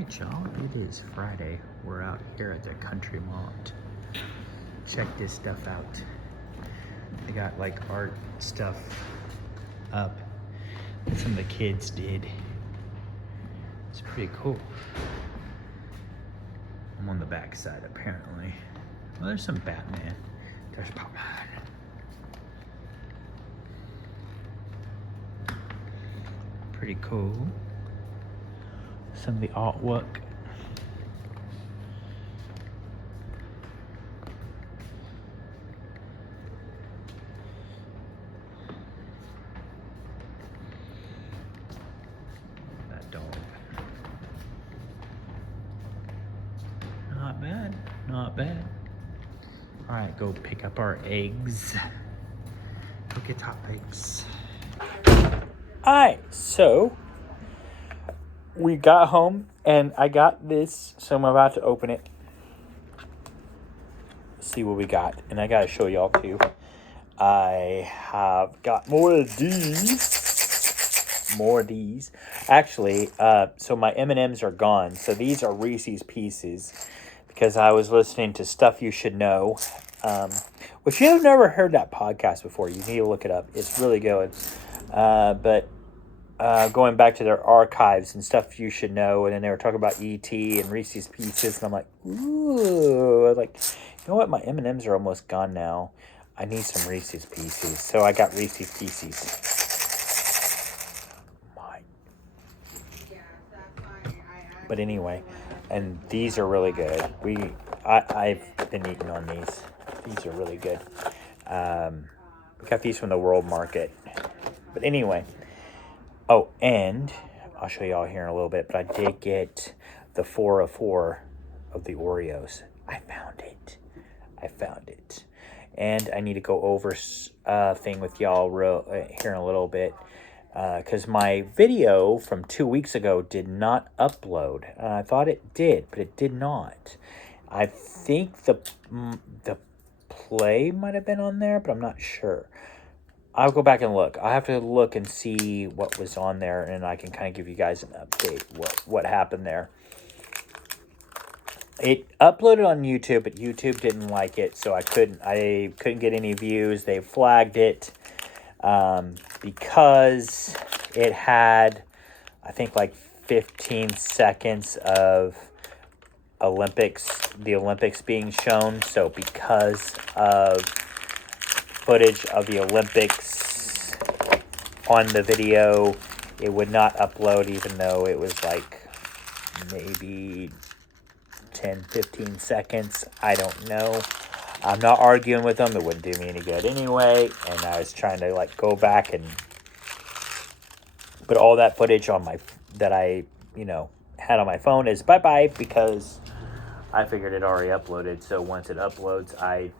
Alright, y'all, it is Friday. We're out here at the country mart. Check this stuff out. They got like art stuff up that some of the kids did. It's pretty cool. I'm on the back side apparently. Well, there's some Batman. There's Batman. Pretty cool. Some of the artwork. That dog. Not bad, not bad. All right, go pick up our eggs. Go get top eggs. All right, so we got home and I got this, so I'm about to open it. See what we got, and I gotta show y'all too. I have got more of these. More of these. Actually, so my M&Ms are gone. So these are Reese's Pieces because I was listening to Stuff You Should Know. Which you have never heard that podcast before. You need to look it up. It's really good. But going back to their archives and Stuff You Should Know, and then they were talking about E.T. and Reese's Pieces, and I'm like, ooh, I was like, you know what? My M&Ms are almost gone now. I need some Reese's Pieces, so I got Reese's Pieces. But anyway, and these are really good. I've been eating on these. These are really good. We got these from the World Market. But anyway. Oh, and I'll show y'all here in a little bit, but I did get the 4 of 4 of the Oreos. I found it. And I need to go over a thing with y'all here in a little bit. Because my video from 2 weeks ago did not upload. I thought it did, but it did not. I think the play might have been on there, but I'm not sure. I'll go back and look. I have to look and see what was on there, and I can kind of give you guys an update what happened there. It uploaded on YouTube, but YouTube didn't like it, so I couldn't get any views. They flagged it because it had, I think, like 15 seconds of the Olympics being shown. So because of footage of the Olympics on the video, it would not upload, even though it was like maybe 10-15 seconds. I don't know. I'm not arguing with them. It wouldn't do me any good anyway. And I was trying to like go back and put all that footage on that I had on my phone is bye-bye, because I figured it already uploaded. So once it uploads, I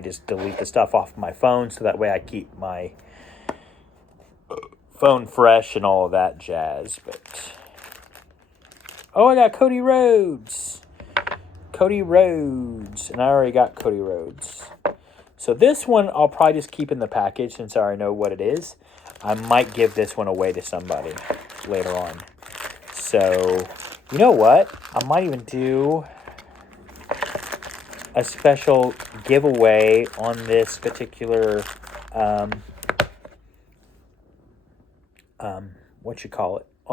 just delete the stuff off my phone, so that way I keep my phone fresh and all of that jazz. But I got Cody Rhodes, and I already got Cody Rhodes. So this one I'll probably just keep in the package since I already know what it is. I might give this one away to somebody later on. So you know what? I might even do a special giveaway on this particular on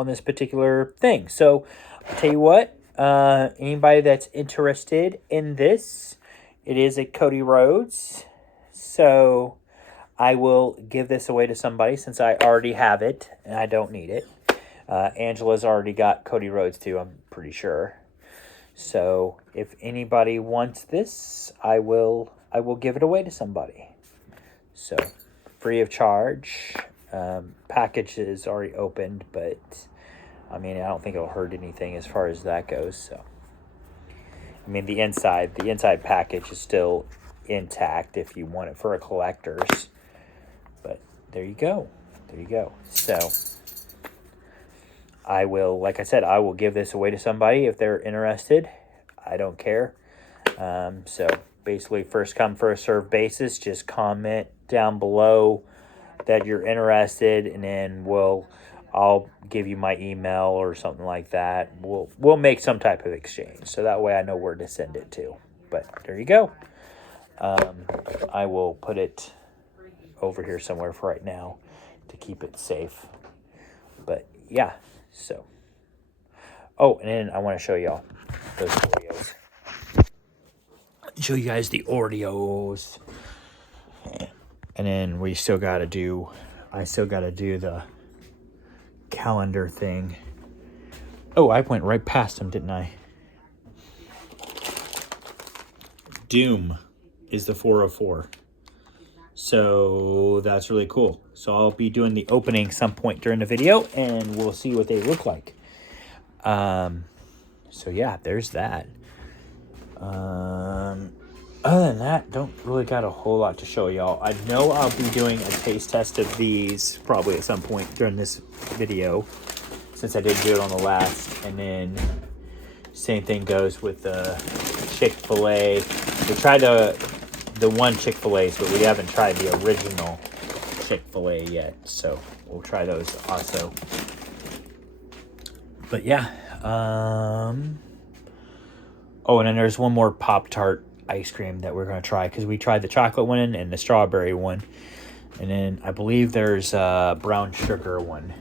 this particular thing. So I'll tell you what, anybody that's interested in this, it is a Cody Rhodes, so I will give this away to somebody since I already have it and I don't need it. Angela's already got Cody Rhodes too, I'm pretty sure. So if anybody wants this, I will give it away to somebody. So free of charge. Package is already opened, but I mean, I don't think it'll hurt anything as far as that goes. So I mean, the inside package is still intact if you want it for a collector's. But there you go. So I will, like I said, I will give this away to somebody if they're interested. I don't care. So basically, first come, first serve basis. Just comment down below that you're interested, and then I'll give you my email or something like that. We'll make some type of exchange, so that way I know where to send it to. But there you go. I will put it over here somewhere for right now to keep it safe. But yeah, so. Oh, and then I want to show y'all those Oreos. Show you guys the Oreos. And then I still got to do the calendar thing. Oh, I went right past them, didn't I? Doom is the 404. So that's really cool. So I'll be doing the opening some point during the video, and we'll see what they look like. So yeah, there's that. Other than that, don't really got a whole lot to show y'all. I know I'll be doing a taste test of these probably at some point during this video, since I did do it on the last. And then same thing goes with the Chick-fil-A. We tried the one Chick-fil-A's, but we haven't tried the original Chick-fil-A yet. So we'll try those also. But yeah. Oh, and then there's one more Pop-Tart ice cream that we're going to try, because we tried the chocolate one and the strawberry one. And then I believe there's a brown sugar one.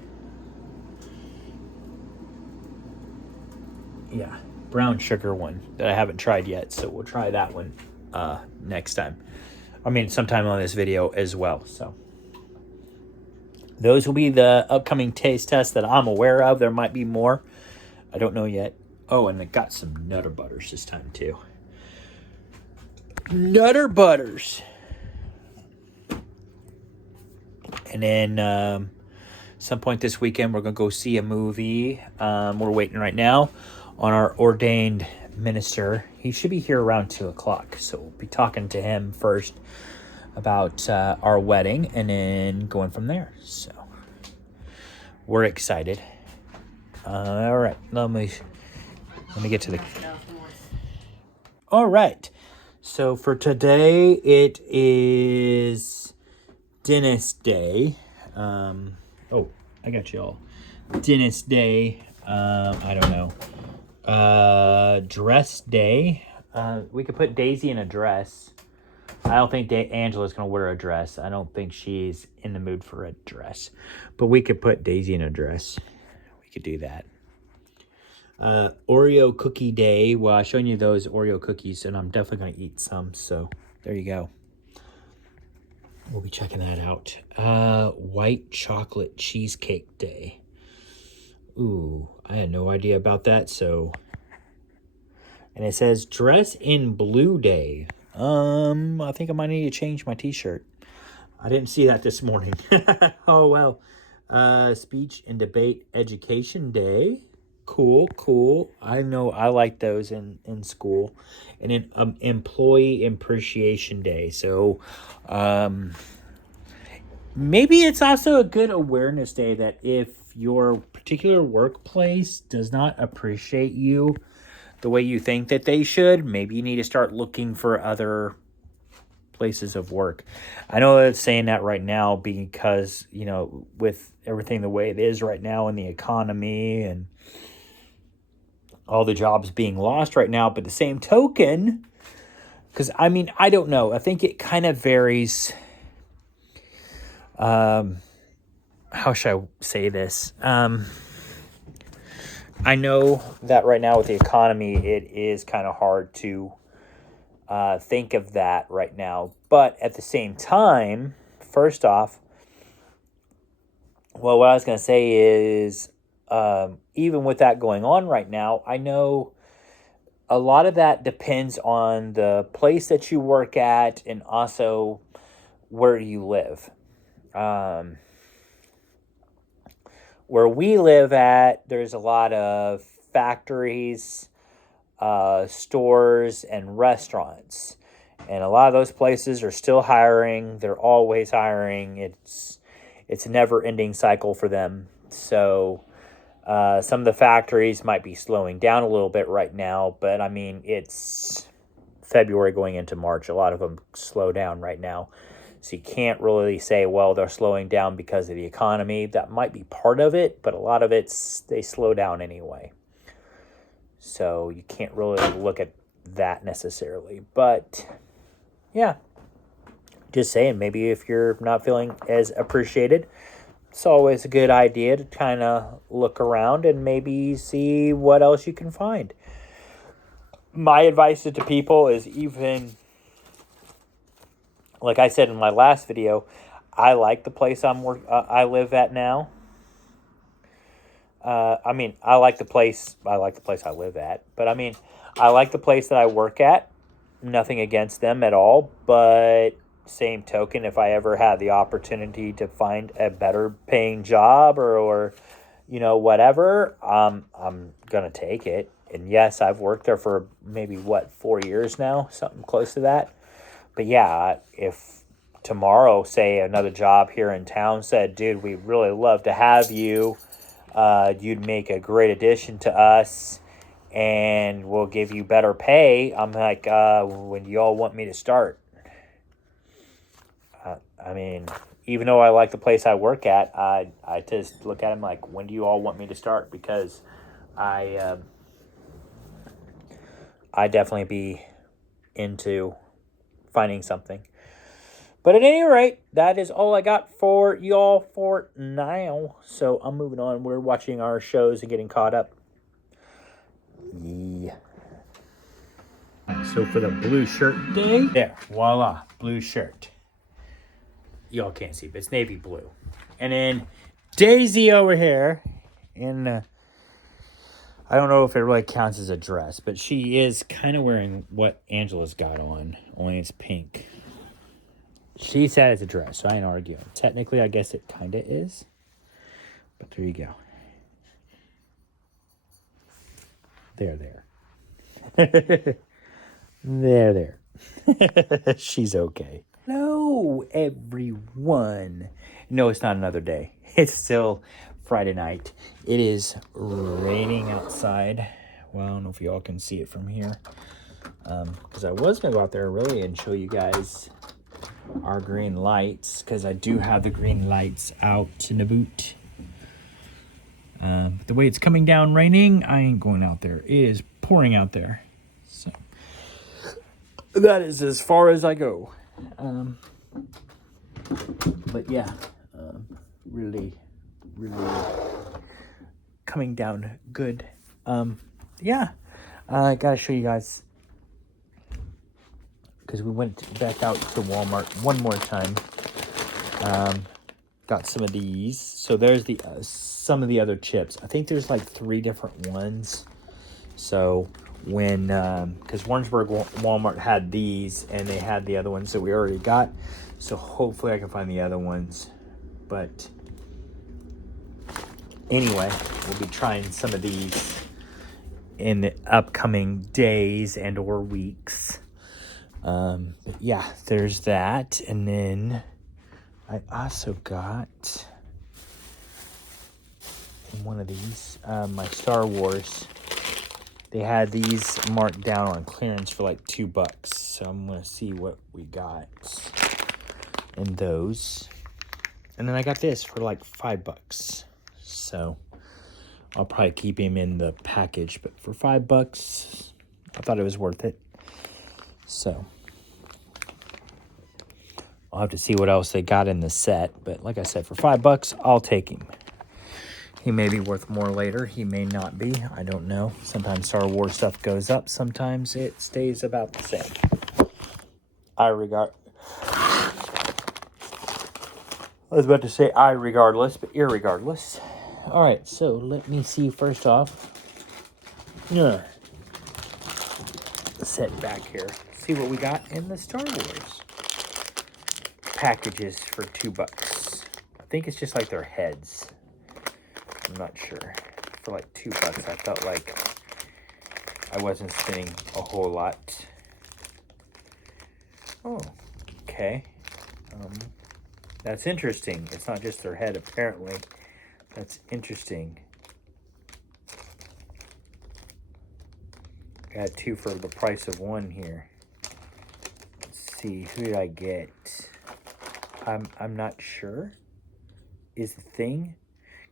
Yeah, brown sugar one that I haven't tried yet. So we'll try that one next time. I mean, sometime on this video as well. So those will be the upcoming taste tests that I'm aware of. There might be more. I don't know yet. Oh, and it got some Nutter Butters this time too. Nutter Butters. And then some point this weekend, we're going to go see a movie. We're waiting right now on our ordained minister. He should be here around 2 o'clock. So we'll be talking to him first about our wedding and then going from there. So we're excited. All right. Let me get to the... All right. So for today, it is Dentist Day. Oh, I got you all. Dentist Day. I don't know. Dress Day. We could put Daisy in a dress. I don't think Angela's going to wear a dress. I don't think she's in the mood for a dress. But we could put Daisy in a dress. We could do that. Oreo Cookie Day. Well, I'm showing you those Oreo cookies, and I'm definitely going to eat some. So there you go. We'll be checking that out. White Chocolate Cheesecake Day. Ooh, I had no idea about that. So, and it says Dress in Blue Day. I think I might need to change my t-shirt. I didn't see that this morning. Oh, well. Speech and Debate Education Day. Cool. I know I like those in school. And then Employee Appreciation Day. So, maybe it's also a good awareness day that if your particular workplace does not appreciate you the way you think that they should, maybe you need to start looking for other places of work. I know it's saying that right now because, with everything the way it is right now in the economy and all the jobs being lost right now, but the same token, because I don't know. I think it kind of varies. How should I say this? I know that right now with the economy, it is kind of hard to think of that right now. But at the same time, first off, well, what I was going to say is, even with that going on right now, I know a lot of that depends on the place that you work at and also where you live. Where we live at, there's a lot of factories, stores, and restaurants. And a lot of those places are still hiring. They're always hiring. It's a never-ending cycle for them. So some of the factories might be slowing down a little bit right now, but it's February going into March. A lot of them slow down right now. So you can't really say, well, they're slowing down because of the economy. That might be part of it, but a lot of it's they slow down anyway. So you can't really look at that necessarily. But yeah, just saying, maybe if you're not feeling as appreciated, it's always a good idea to kind of look around and maybe see what else you can find. My advice to people is, even like I said in my last video, I like the place I live at now. I like the place I live at, but I like the place that I work at. Nothing against them at all, but same token, if I ever had the opportunity to find a better paying job or whatever, I'm gonna take it. And yes, I've worked there for maybe 4 years now, something close to that. But yeah, if tomorrow, say, another job here in town said, dude, we'd really love to have you, you'd make a great addition to us, and we'll give you better pay, I'm like, when do y'all want me to start? Even though I like the place I work at, I just look at them like, when do you all want me to start? Because I definitely be into finding something. But at any rate, that is all I got for y'all for now. So I'm moving on. We're watching our shows and getting caught up. Yeah. So for the blue shirt day, there, voila, blue shirt. Y'all can't see, but it's navy blue. And then Daisy over here, and I don't know if it really counts as a dress, but she is kind of wearing what Angela's got on, only it's pink. She said it's a dress, so I ain't arguing. Technically, I guess it kind of is. But there you go. There. there. She's okay. Hello, everyone. No, it's not another day. It's still Friday night. It is raining outside. Well, I don't know if y'all can see it from here. Because I was going to go out there really and show you guys our green lights, because I do have the green lights out in the boot. The way it's coming down raining, I ain't going out there. It is pouring out there. So that is as far as I go. But yeah, really coming down good. Yeah, I gotta show you guys, because we went back out to Walmart one more time. Got some of these. So there's the some of the other chips. I think there's like 3 different ones. So when, because Warrensburg Walmart had these, and they had the other ones that we already got. So hopefully I can find the other ones. But anyway, we'll be trying some of these in the upcoming days and or weeks. But yeah, there's that. And then I also got one of these, my Star Wars. They had these marked down on clearance for like $2. So I'm going to see what we got in those. And then I got this for like $5. So I'll probably keep him in the package. But for $5, I thought it was worth it. So I'll have to see what else they got in the set. But like I said, for $5, I'll take him. He may be worth more later. He may not be. I don't know. Sometimes Star Wars stuff goes up. Sometimes it stays about the same. I was about to say regardless, but irregardless. All right, so let me see first off. Set back here. See what we got in the Star Wars packages for $2. I think it's just like their heads. I'm not sure. For like $2, I felt like I wasn't spending a whole lot. Oh, okay. That's interesting. It's not just their head, apparently. That's interesting. Got 2 for the price of 1 here. Let's see, who did I get? I'm not sure is the thing.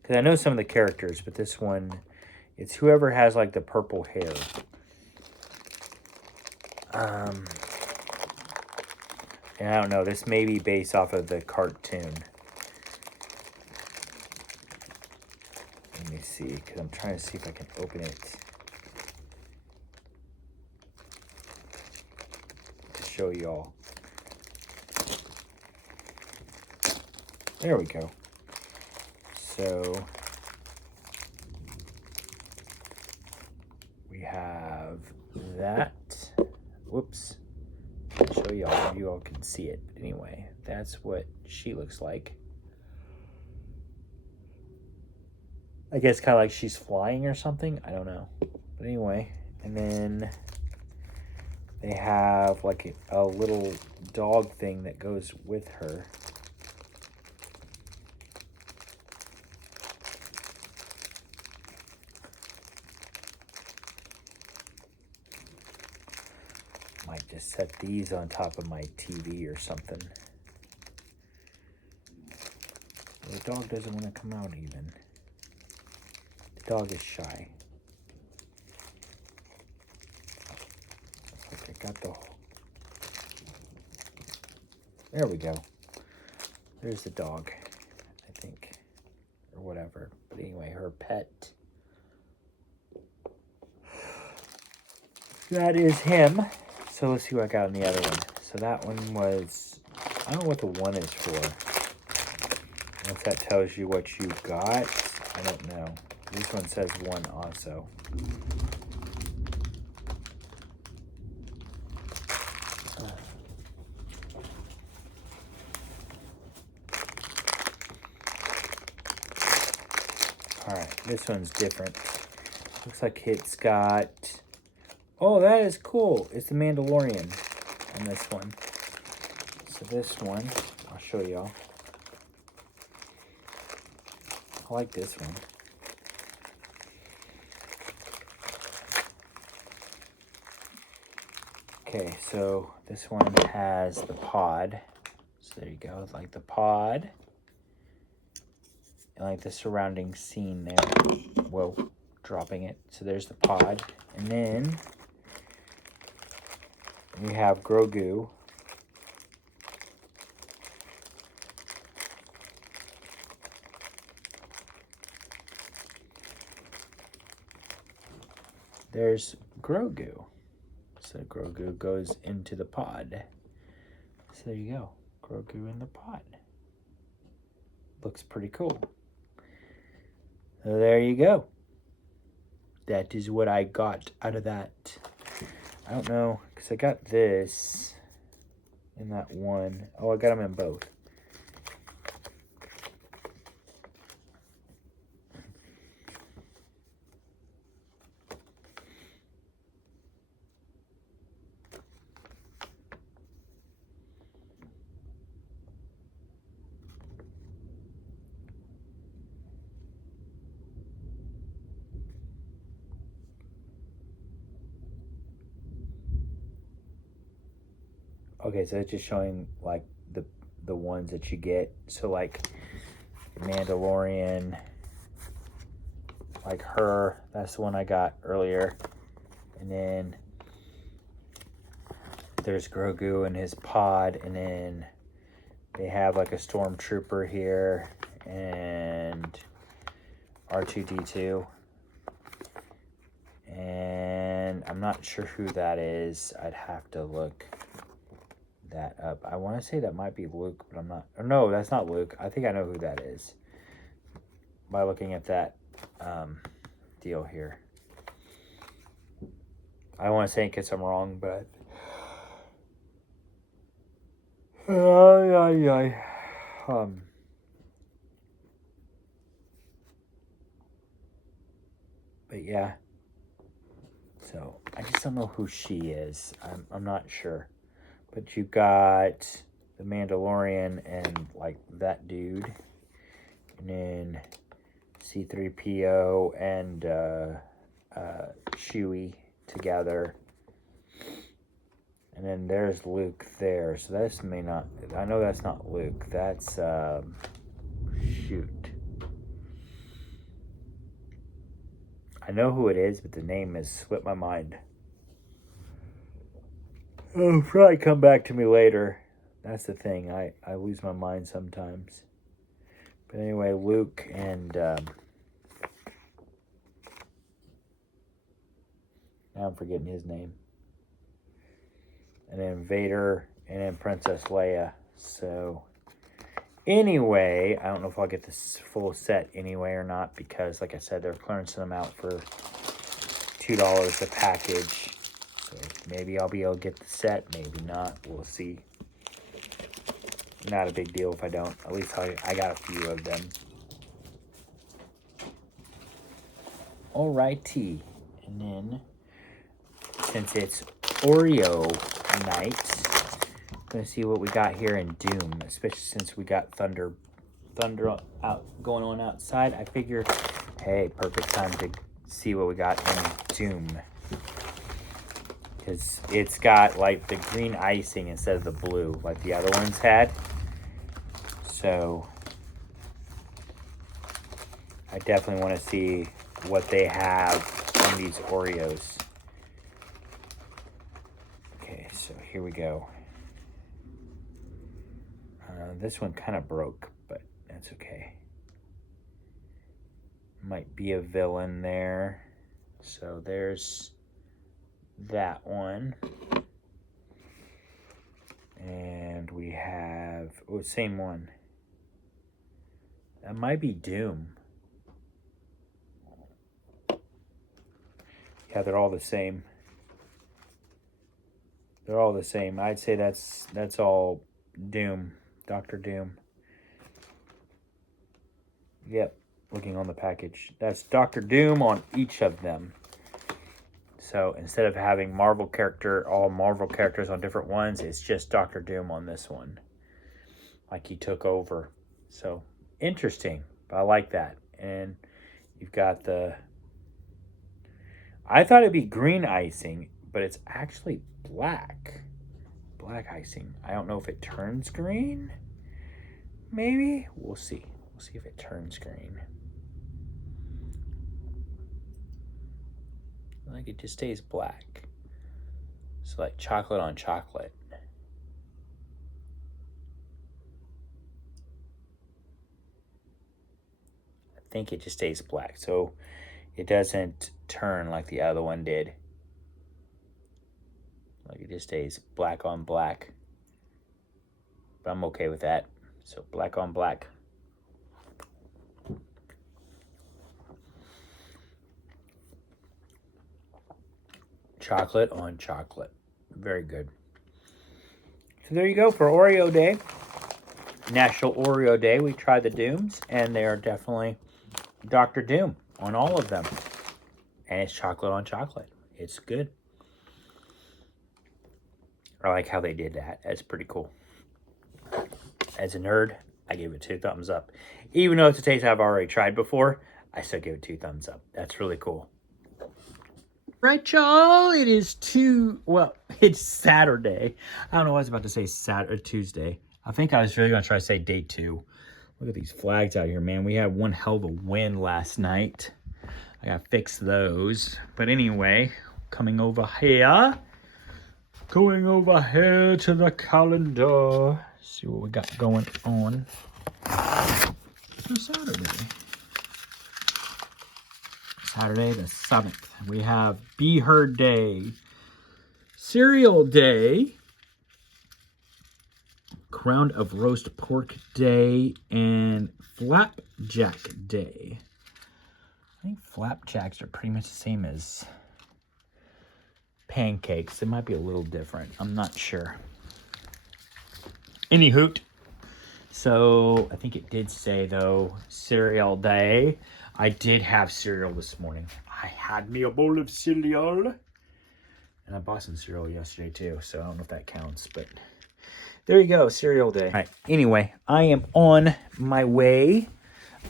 Because I know some of the characters, but this one, it's whoever has like the purple hair. And I don't know, this may be based off of the cartoon. Let me see, because I'm trying to see if I can open it to show y'all. There we go. So we have that. Whoops. I'll show y'all. You all can see it. But anyway, that's what she looks like. I guess kind of like she's flying or something. I don't know. But anyway, and then they have like a little dog thing that goes with her. Might just set these on top of my TV or something. The dog doesn't want to come out even. The dog is shy. Looks like I got the... There we go. There's the dog, I think. Or whatever. But anyway, her pet. That is him. So let's see what I got on the other one. So that one was... I don't know what the one is for. Once that tells you what you got, I don't know. This one says one also. Alright, this one's different. Looks like it's got... Oh, that is cool. It's the Mandalorian on this one. So this one, I'll show y'all. I like this one. Okay, so this one has the pod. So there you go, like the pod. And like the surrounding scene there. Whoa, dropping it. So there's the pod. And then we have Grogu. There's Grogu. So Grogu goes into the pod. So there you go. Grogu in the pod. Looks pretty cool. So there you go. That is what I got out of that. I don't know, because I got this in that one. Oh, I got them in both. Okay, so it's just showing like the ones that you get. So like Mandalorian, like her, that's the one I got earlier. And then there's Grogu and his pod, and then they have like a stormtrooper here and R2-D2. And I'm not sure who that is. I'd have to look that up. I want to say that might be Luke, but I'm not. Or no, that's not Luke. I think I know who that is by looking at that deal here. I don't want to say in case I'm wrong, but but yeah. So I just don't know who she is. I'm not sure. But you got the Mandalorian and like that dude. And then C-3PO and Chewie together. And then there's Luke there. So this may not... I know that's not Luke. That's... shoot. I know who it is, but the name has slipped my mind. Oh, probably come back to me later. That's the thing. I lose my mind sometimes. But anyway, Luke and... now I'm forgetting his name. And then Vader, and then Princess Leia. So, anyway, I don't know if I'll get this full set anyway or not, because, like I said, they're clearancing them out for $2 a package. So, maybe I'll be able to get the set, maybe not. We'll see. Not a big deal if I don't. At least I got a few of them. Alrighty. And then, since it's Oreo night, I'm going to see what we got here in Doom. Especially since we got thunder out going on outside. I figure, hey, perfect time to see what we got in Doom. Because it's got like the green icing instead of the blue like the other ones had. So I definitely want to see what they have on these Oreos. Okay, so here we go. This one kind of broke, but that's okay. Might be a villain there. So there's that one. And we have, oh, same one. That might be Doom. Yeah, they're all the same. They're all the same. I'd say that's all Doom. Dr. Doom. Yep, looking on the package. That's Dr. Doom on each of them. So instead of having all Marvel characters on different ones, it's just Dr. Doom on this one. Like he took over. So interesting. But I like that. And you've got the... I thought it'd be green icing, but it's actually black. Black icing. I don't know if it turns green. Maybe? We'll see. We'll see if it turns green. Like it just stays black. So like chocolate on chocolate. I think it just stays black. So it doesn't turn like the other one did. Like it just stays black on black. But I'm okay with that. So black on black. Chocolate on chocolate. Very good. So there you go for Oreo Day. National Oreo Day. We tried the Dooms, and they are definitely Dr. Doom on all of them. And it's chocolate on chocolate. It's good. I like how they did that. That's pretty cool. As a nerd, I gave it 2 thumbs up. Even though it's a taste I've already tried before, I still give it 2 thumbs up. That's really cool. Right, y'all, it is it's Saturday. I don't know what I was about to say Saturday, Tuesday. I think I was really going to try to say day 2. Look at these flags out here, man. We had one hell of a wind last night. I got to fix those. But anyway, going over here to the calendar. See what we got going on for Saturday. Saturday the 7th. We have Be Heard Day, Cereal Day, Crown of Roast Pork Day, and Flapjack Day. I think flapjacks are pretty much the same as pancakes. It might be a little different. I'm not sure. Any hoot. So I think it did say, though, Cereal Day. I did have cereal this morning. I had me a bowl of cereal. And I bought some cereal yesterday, too. So I don't know if that counts. But there you go. Cereal Day. All right. Anyway, I am on my way.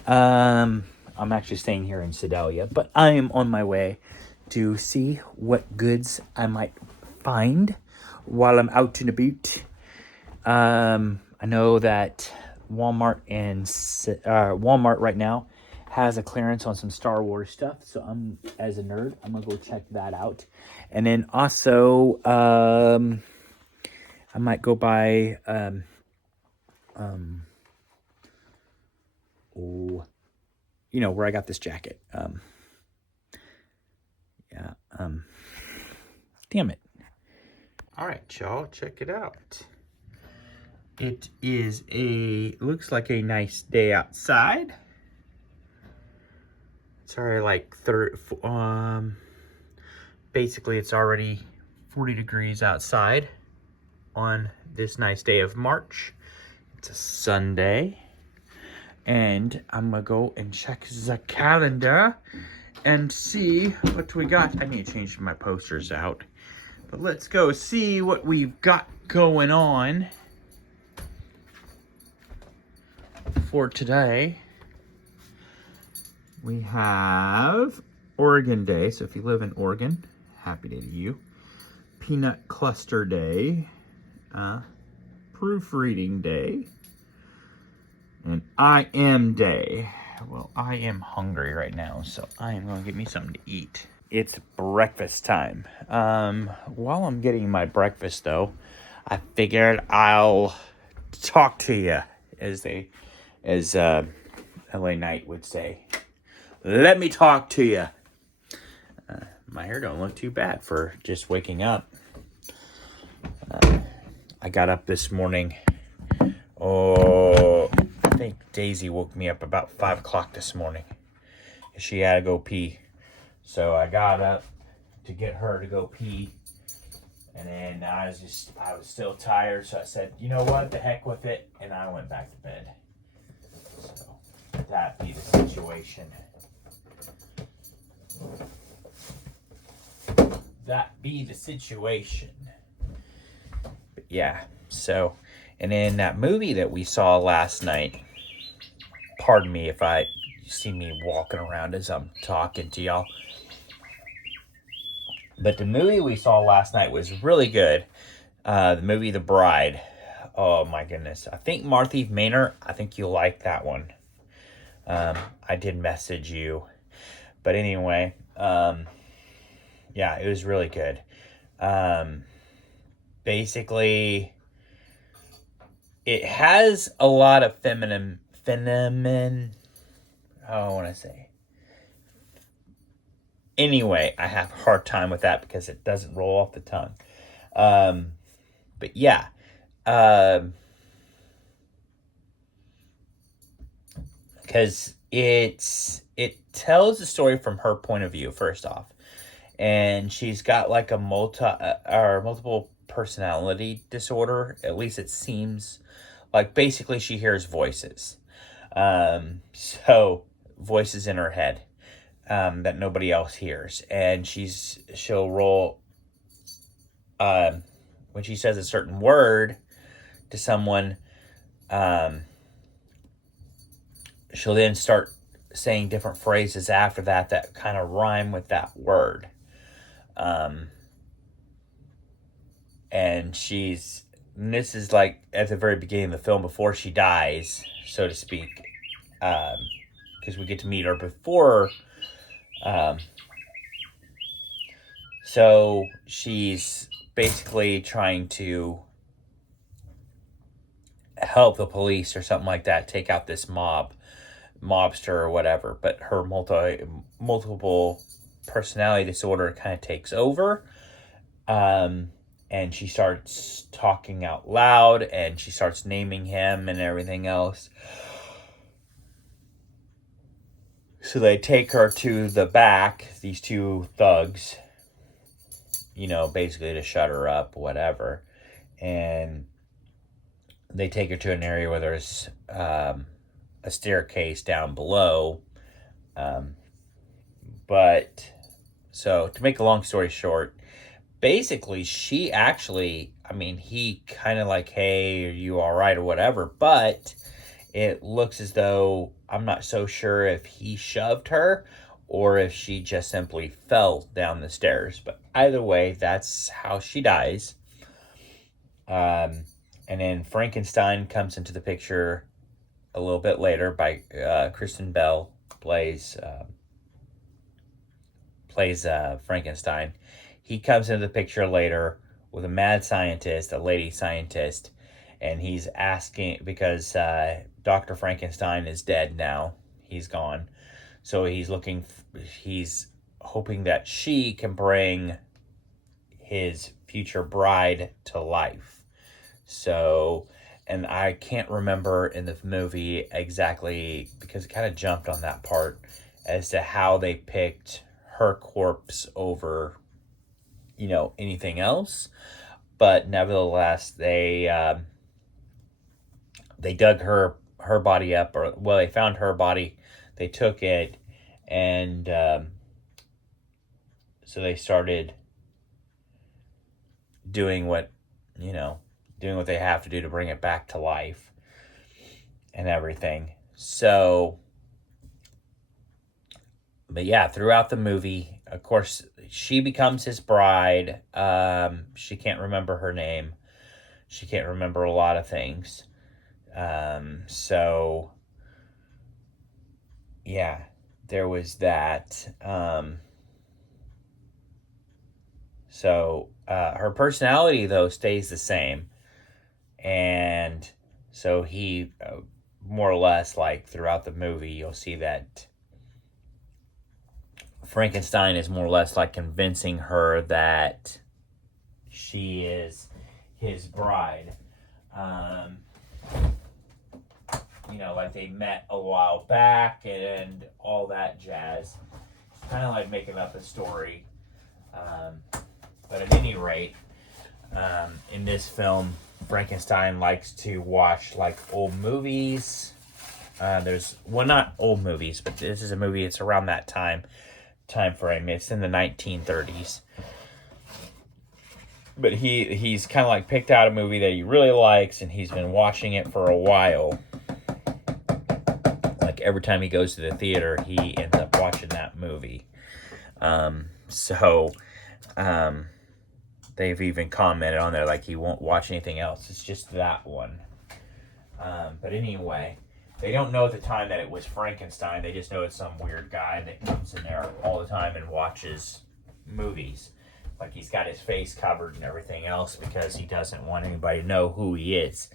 I'm actually staying here in Sedalia. But I am on my way to see what goods I might find while I'm out and about. I know that Walmart right now has a clearance on some Star Wars stuff. So as a nerd, I'm gonna go check that out. And then also, I might go buy where I got this jacket. Damn it. All right, y'all, check it out. It looks like a nice day outside. It's already like basically it's already 40 degrees outside on this nice day of March. It's a Sunday. And I'm gonna go and check the calendar and see what we got. I need to change my posters out. But let's go see what we've got going on for today. We have Oregon Day. So if you live in Oregon, happy day to you. Peanut Cluster Day. Proofreading Day. And I Am Day. Well, I am hungry right now, so I am going to get me something to eat. It's breakfast time. While I'm getting my breakfast, though, I figured I'll talk to you, as LA Knight would say. Let me talk to you. My hair don't look too bad for just waking up. I got up this morning. I think Daisy woke me up about 5 o'clock this morning. She had to go pee. So I got up to get her to go pee. And then I was still tired. So I said, you know what? The heck with it. And I went back to bed. So that be the situation. But yeah, so, and then that movie that we saw last night, pardon me if you see me walking around as I'm talking to y'all, but the movie we saw last night was really good. The movie The Bride. Oh my goodness. I think Martha Maynard, I think you'll like that one. I did message you. But anyway, yeah, it was really good. Basically, it has a lot of feminine, I want to say. Anyway, I have a hard time with that because it doesn't roll off the tongue. But yeah, because it tells the story from her point of view, first off. And she's got like a multiple personality disorder. At least it seems like basically she hears voices. So voices in her head that nobody else hears. And she'll roll when she says a certain word to someone, she'll then start saying different phrases after that kind of rhyme with that word. And this is like at the very beginning of the film before she dies, so to speak, because we get to meet her before. So she's basically trying to help the police or something like that take out this mobster or whatever, but her multiple personality disorder kind of takes over, and she starts talking out loud, and she starts naming him and everything else. So they take her to the back, these two thugs, basically to shut her up, whatever, and they take her to an area where there's a staircase down below. But so to make a long story short, basically he kind of like, hey, are you all right or whatever, but it looks as though, I'm not so sure if he shoved her or if she just simply fell down the stairs, but either way, that's how she dies. And then Frankenstein comes into the picture a little bit later by Kristen Bell plays Frankenstein. He comes into the picture later with a mad scientist, a lady scientist, and he's asking because Dr. Frankenstein is dead now. He's gone. So he's hoping that she can bring his future bride to life. So, and I can't remember in the movie exactly because it kind of jumped on that part as to how they picked her corpse over, anything else. But nevertheless, they dug her body up, or well, they found her body. They took it, and so they started doing what they have to do to bring it back to life and everything. So, but yeah, throughout the movie, of course, she becomes his bride. She can't remember her name. She can't remember a lot of things. So, yeah, there was that. So, her personality, though, stays the same. And so he, more or less, like throughout the movie, you'll see that Frankenstein is more or less like convincing her that she is his bride. Like they met a while back and all that jazz. Kind of like making up a story. But at any rate, in this film, Frankenstein likes to watch like old movies. Not old movies, but this is a movie. It's around that time frame. It's in the 1930s. But he's kind of like picked out a movie that he really likes, and he's been watching it for a while. Like every time he goes to the theater, he ends up watching that movie. They've even commented on there like he won't watch anything else. It's just that one. But anyway, they don't know at the time that it was Frankenstein. They just know it's some weird guy that comes in there all the time and watches movies. Like he's got his face covered and everything else because he doesn't want anybody to know who he is.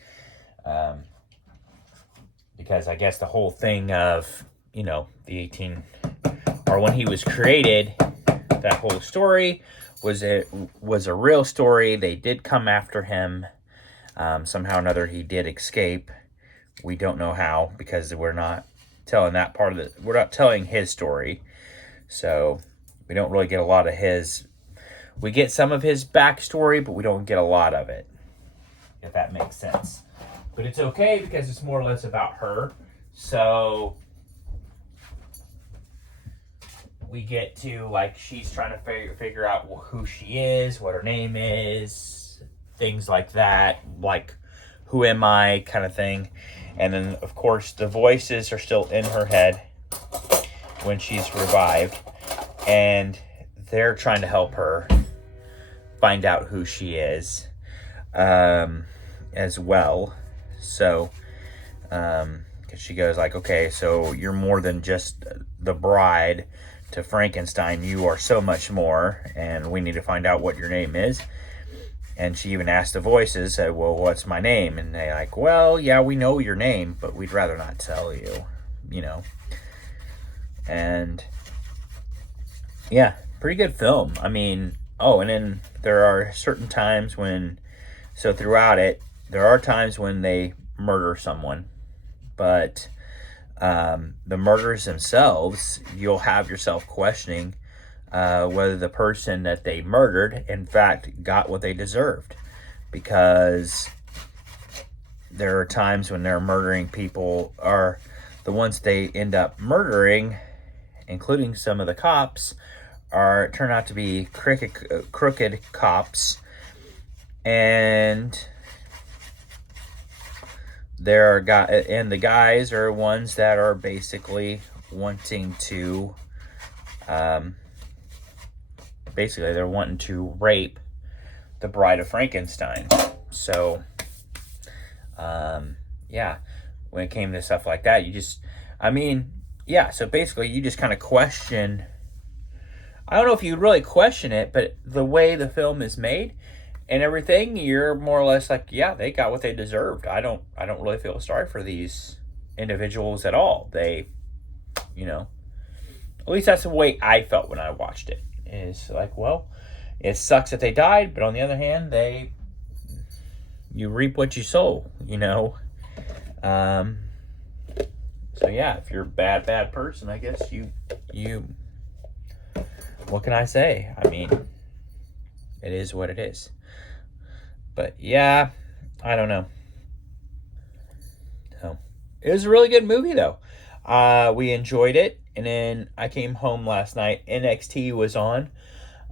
Because I guess the whole thing of, when he was created, that whole story was a real story. They did come after him. Somehow or another, he did escape. We don't know how because we're not telling that part of we're not telling his story. So we don't really get a lot of his. We get some of his backstory, but we don't get a lot of it, if that makes sense. But it's okay because it's more or less about her. So we get to, like, she's trying to figure out who she is, what her name is, things like that, like, who am I kind of thing. And then, of course, the voices are still in her head when she's revived. And they're trying to help her find out who she is as well. So, because she goes like, okay, so you're more than just the bride to Frankenstein. You are so much more, and we need to find out what your name is. And she even asked the voices, well, what's my name? And they're like, well, yeah, we know your name, but we'd rather not tell you, And, yeah, pretty good film. I mean, and then there are certain times throughout it, there are times when they murder someone. But the murders themselves, you'll have yourself questioning whether the person that they murdered, in fact, got what they deserved. Because there are times when they're murdering people, are the ones they end up murdering, including some of the cops, turn out to be crooked cops. And the guys are ones that are basically wanting to they're wanting to rape the bride of Frankenstein. So, yeah, when it came to stuff like that, so basically you just kind of question. I don't know if you really question it, but the way the film is made and everything, you're more or less like, yeah, they got what they deserved. I don't really feel sorry for these individuals at all. They, at least that's the way I felt when I watched it. Is like, well, it sucks that they died, but on the other hand, you reap what you sow, So yeah, if you're a bad person, I guess you, what can I say? I mean, it is what it is. But yeah, I don't know. So it was a really good movie though. We enjoyed it, and then I came home last night. NXT was on.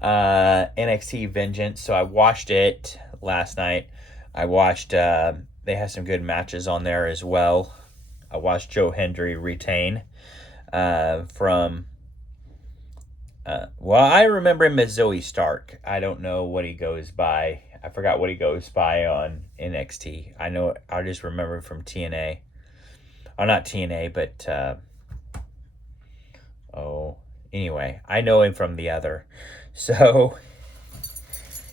NXT Vengeance. So I watched it last night. I watched, they had some good matches on there as well. I watched Joe Hendry retain from, I remember him as Zoe Stark. I don't know what he goes by. I forgot what he goes by on NXT. I just remember from TNA. Oh, not TNA, but, anyway, I know him from the other. So,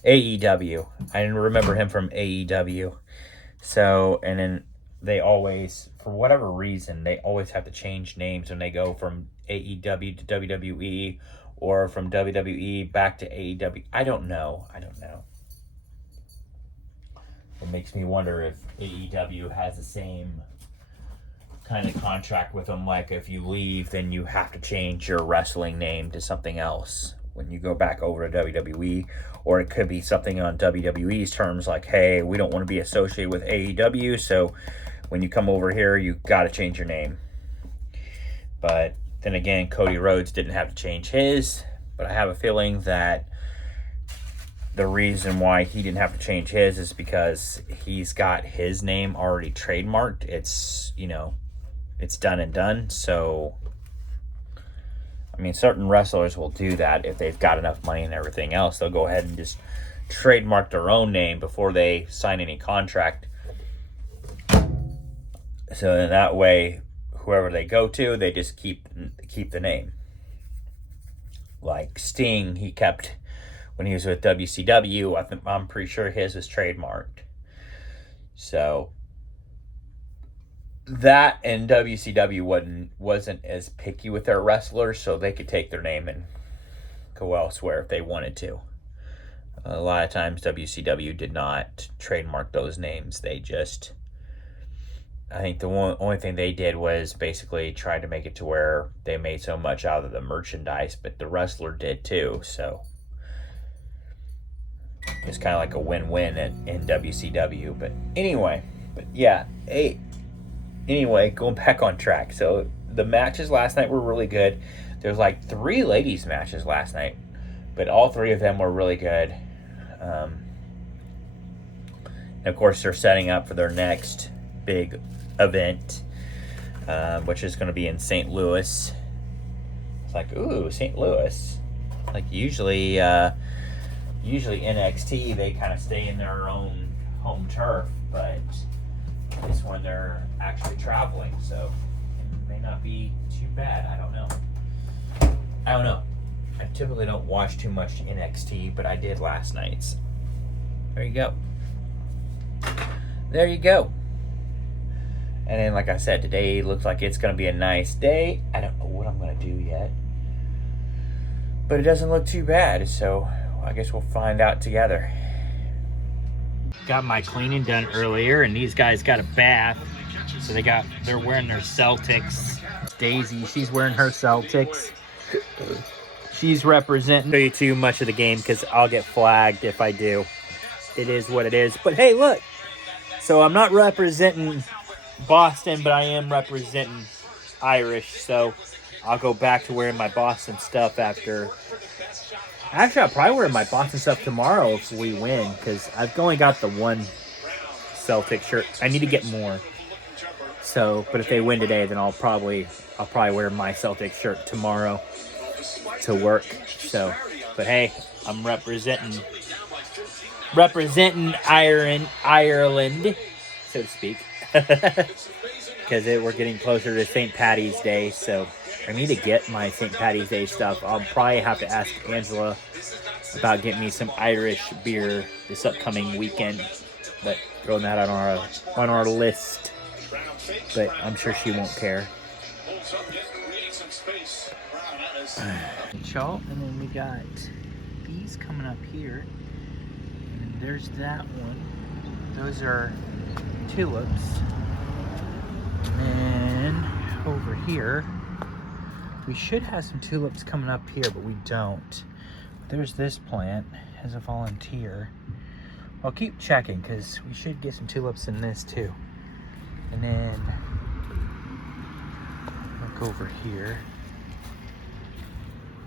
AEW. I remember him from AEW. So, and then they always, for whatever reason, they always have to change names when they go from AEW to WWE or from WWE back to AEW. I don't know. It makes me wonder if AEW has the same kind of contract with them, like if you leave, then you have to change your wrestling name to something else when you go back over to WWE, or it could be something on WWE's terms, like, hey, we don't want to be associated with AEW, so when you come over here, you got to change your name. But then again, Cody Rhodes didn't have to change his, but I have a feeling that the reason why he didn't have to change his is because he's got his name already trademarked. It's, it's done and done. So, I mean, certain wrestlers will do that if they've got enough money and everything else. They'll go ahead and just trademark their own name before they sign any contract. So in that way, whoever they go to, they just keep the name. Like Sting, he kept, when he was with WCW, I'm pretty sure his was trademarked. So that, and WCW wasn't as picky with their wrestlers, so they could take their name and go elsewhere if they wanted to. A lot of times WCW did not trademark those names. They just, I think the only thing they did was basically try to make it to where they made so much out of the merchandise, but the wrestler did too, so it's kind of like a win-win in WCW. But anyway, going back on track. So the matches last night were really good. There's like 3 ladies matches last night, but all 3 of them were really good. And of course, they're setting up for their next big event, which is going to be in St. Louis. It's like, ooh, St. Louis. Like usually NXT, they kind of stay in their own home turf, but this one they're actually traveling, so it may not be too bad. I don't know. I typically don't watch too much NXT, but I did last night. So there you go. And then, like I said, today looks like it's going to be a nice day. I don't know what I'm going to do yet, but it doesn't look too bad, so I guess we'll find out together. Got my cleaning done earlier, and these guys got a bath, so they're wearing their Celtics. Daisy, she's wearing her Celtics. She's representing. Show you too much of the game because I'll get flagged if I do. It is what it is. But hey, look. So I'm not representing Boston, but I am representing Irish. So I'll go back to wearing my Boston stuff after. Actually, I'll probably wear my Boston stuff tomorrow if we win, because I've only got the one Celtic shirt. I need to get more. So, but if they win today, then I'll probably wear my Celtic shirt tomorrow to work. So, but hey, I'm representing representing Ireland, so to speak. Because we're getting closer to St. Patty's Day, so I need to get my St. Patty's Day stuff. I'll probably have to ask Angela about getting me some Irish beer this upcoming weekend. But throwing that on our list. But I'm sure she won't care. Y'all, and then we got these coming up here. And there's that one. Those are tulips. And over here, we should have some tulips coming up here, but we don't. There's this plant as a volunteer. I'll keep checking because we should get some tulips in this too. And then look over here.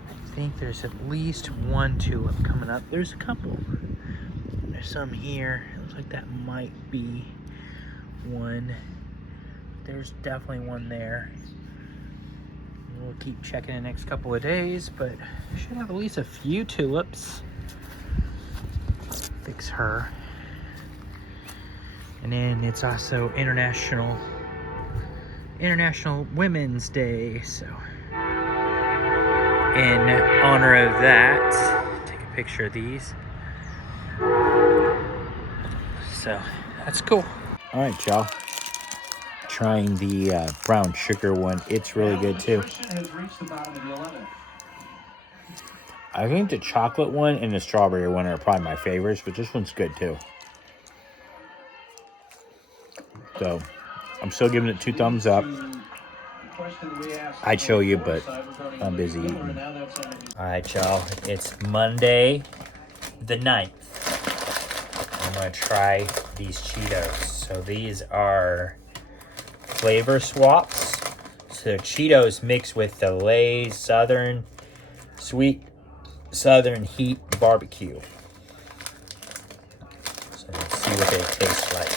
I think there's at least one tulip coming up. There's a couple. There's some here. It looks like that might be one. There's definitely one there. We'll keep checking the next couple of days, but I should have at least a few tulips. Fix her. And then it's also International Women's Day, so in honor of that, take a picture of these. So that's cool. All right, y'all. Trying the brown sugar one. It's really good too. I think the chocolate one and the strawberry one are probably my favorites, but this one's good too. So I'm still giving it 2 thumbs up. I'd show you, but I'm busy eating. All right, y'all. It's Monday the 9th. I'm going to try these Cheetos. So these are flavor swaps. So Cheetos mixed with the Lay's Southern Sweet Southern Heat Barbecue. So let's see what they taste like.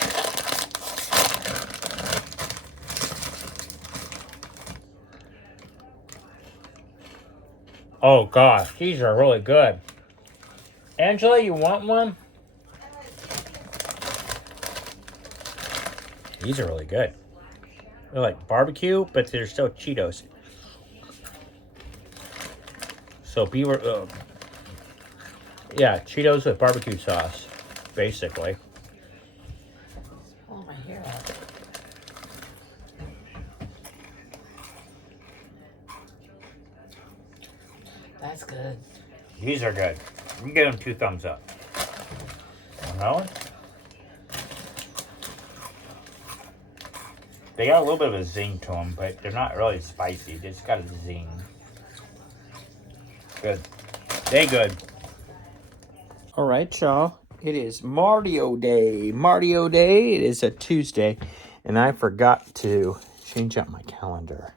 Oh gosh, these are really good. Angela, you want one? These are really good. They're like barbecue, but they're still Cheetos. So yeah, Cheetos with barbecue sauce, basically. Oh, my hair out. That's good. These are good. You can get them 2 thumbs up. On that one? They got a little bit of a zing to them, but they're not really spicy. They just got a zing. Good. They good. All right, y'all. It is Mario Day. Mario Day. It is a Tuesday, and I forgot to change up my calendar.